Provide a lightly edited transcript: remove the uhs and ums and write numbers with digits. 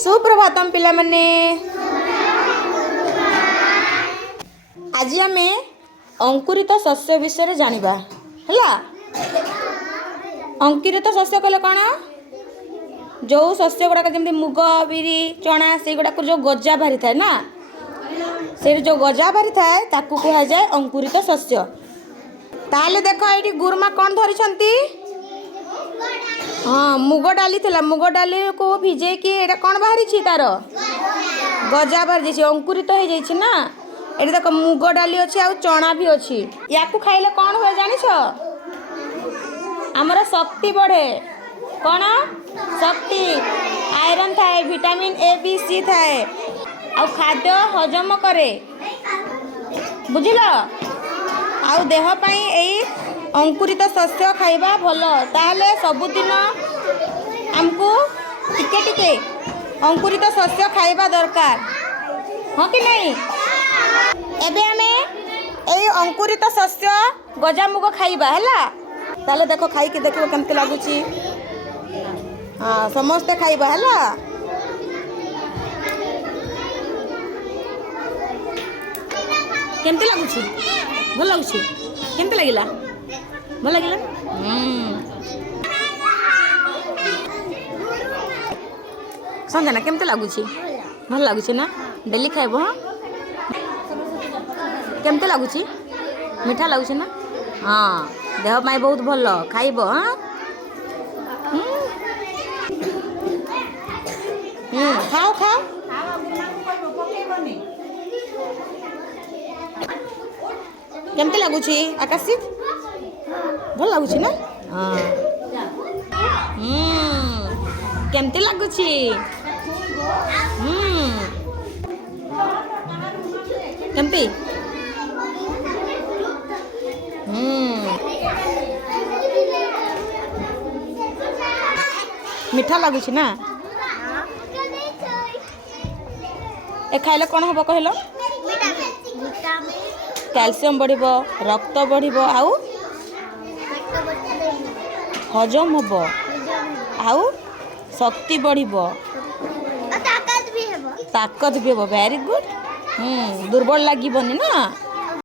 सुप्रभातम पिला मने आज आम अंकुरित शस्य विषय जानिबा हला। अंकुरित शस्य कहले कौन जो शस्य गुड़ाक जमी मुग बिरी चना से गुड़ाक जो गजा बाहरी थाए ना से जो गजा बाहरी थाए ताकू कहा जाए अंकुरित शस्य। ताले देख ये गुरुमा कौन धरी हाँ मुग डाली थिला मुग डाली को भिजे कि एटा कौन बाहरी तार गजा बाहरी जाइए अंकुरित हो जाइए ना। ये देख मुग डाली अच्छी आ चना भी अच्छी या खाइले कौन हुए जानिछ आमर शक्ति बढ़े कौन शक्ति आयरन थाए विटामिन ए बी सी थाए आ खाद्य हजम करे बुझिल आ देह पाई एई अंकुरित शस्य खाइबा भल ताहले सबुदिन आमको टिके टिके अंकुरित शस्य खाइबा दरकार हाँ कि नहीं। एबे आमे एई अंकुरित शस्य गजा मुग खाइबा हैला ताले देखो खाई के देखो केमते लागुची हाँ समस्ते खाइबा हैला। केमते लागुची भल लागुची केमते लागिला भल लागिला संजना केमते लागुची भल लागुची ना डेली खाइब हाँ केमते लागुची मीठा लागुची ना हाँ देह पाई बहुत भल खाइब हाँ खाओ खाओ केमते लागुची आकाशी भल लागुची ना हाँ केमते लागुची केमती मीठा लगुच ना ए खाइले कौन हम कहल कैल्शियम बढ़ रक्त बढ़ आउ हजम हम आउ शक्ति बढ़ ताकत भी हम वेरी गुड दुर्बल लगे ना।